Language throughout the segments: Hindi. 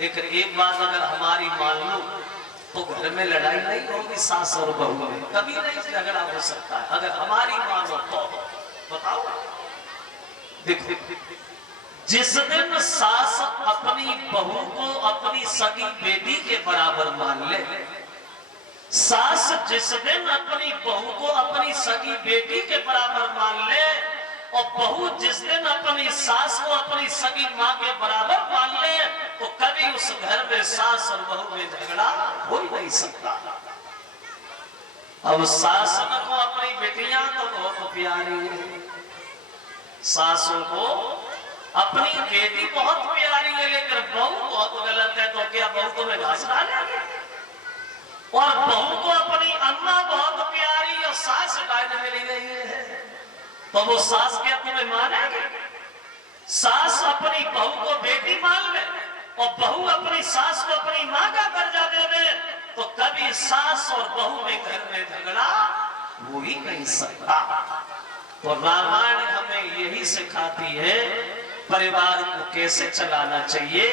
लेकिन एक बात अगर हमारी मान लो तो घर में लड़ाई नहीं होगी सास और बहू में, कभी नहीं झगड़ा हो सकता है अगर हमारी मानो तो। बताओ, देखो जिस दिन सास अपनी बहू को अपनी सगी बेटी के बराबर मान ले, सास जिस दिन अपनी बहू को अपनी सगी बेटी के बराबर मान ले, और बहू जिस दिन अपनी सास को अपनी सगी माँ के बराबर मान ले, तो कभी उस घर में सास और बहू में झगड़ा हो ही नहीं सकता। अब सास को अपनी बेटियां तो बहुत प्यारी है, सासों को अपनी बेटी बहुत प्यारी है, लेकिन बहू बहुत गलत है। तो क्या बहू तुम्हें घास डालेगी? और बहू को अपनी अम्मा बहुत प्यारी और सास डालने मिली गई है, तो वो सास क्या तुम्हें मानेगी? सास अपनी बहू को बेटी मान ले और बहू अपनी सास को अपनी माँ का दर्जा दे दे, तो कभी सास और बहू में घर में झगड़ा हो ही नहीं सकता। तो रामायण हमें यही सिखाती है परिवार को कैसे चलाना चाहिए।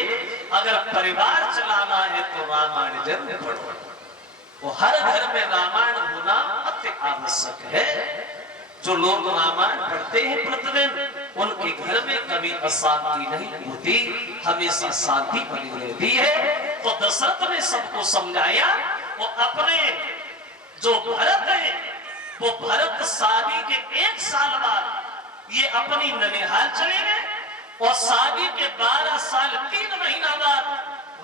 अगर परिवार चलाना है तो रामायण जरूर पढ़ो। वो हर घर में रामायण होना अति आवश्यक है। जो लोग रामायण पढ़ते हैं प्रतिदिन, उनके घर में कभी अशांति नहीं होती, हमेशा शांति बनी रहती है। तो दशरथ ने सबको समझाया। वो अपने जो भरत है, वो भरत शादी के 1 साल बाद ये अपनी ननिहाल चले गए, और शादी के 12 साल 3 महीना बाद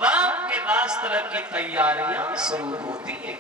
राम के वास्ते की तैयारियां शुरू होती है।